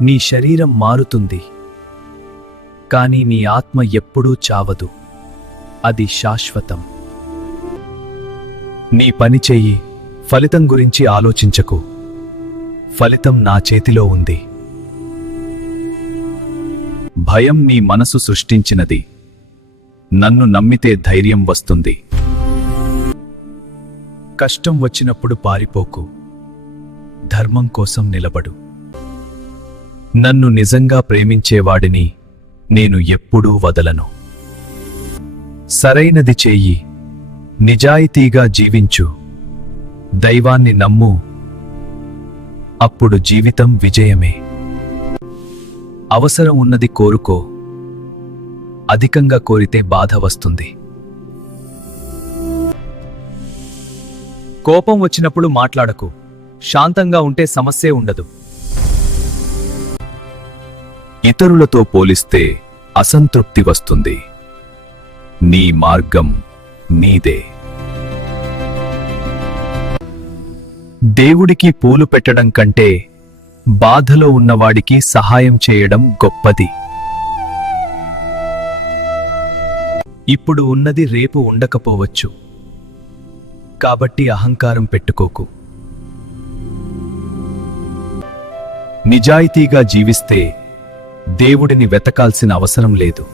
నీ శరీరం మారుతుంది. కానీ నీ ఆత్మ ఎప్పుడూ చావదు. అది శాశ్వతం. నీ పని చెయ్యి ఫలితం గురించి ఆలోచించకు. ఫలితం నా చేతిలో ఉంది. భయం నీ మనసు సృష్టించినది. నన్ను నమ్మితే ధైర్యం వస్తుంది. కష్టం వచ్చినప్పుడు పారిపోకు. ధర్మం కోసం నిలబడు. నన్ను నిజంగా ప్రేమించేవాడిని నేను ఎప్పుడూ వదలను. సరైనది చేయి. నిజాయితీగా జీవించు. దైవాన్ని నమ్ము. అప్పుడు జీవితం విజయమే. అవసరం ఉన్నది కోరుకో. అధికంగా కోరితే బాధ వస్తుంది. కోపం వచ్చినప్పుడు మాట్లాడకు. శాంతంగా ఉంటే సమస్యే ఉండదు. ఇతరులతో పోలిస్తే అసంతృప్తి వస్తుంది. నీ మార్గం నీదే. దేవుడికి పూలు పెట్టడం కంటే బాధలో ఉన్నవాడికి సహాయం చేయడం గొప్పది. ఇప్పుడు ఉన్నది రేపు ఉండకపోవచ్చు. కాబట్టి అహంకారం పెట్టుకోకు. నిజాయితీగా జీవిస్తే దేవుడిని వెతకాల్సిన అవసరం లేదు.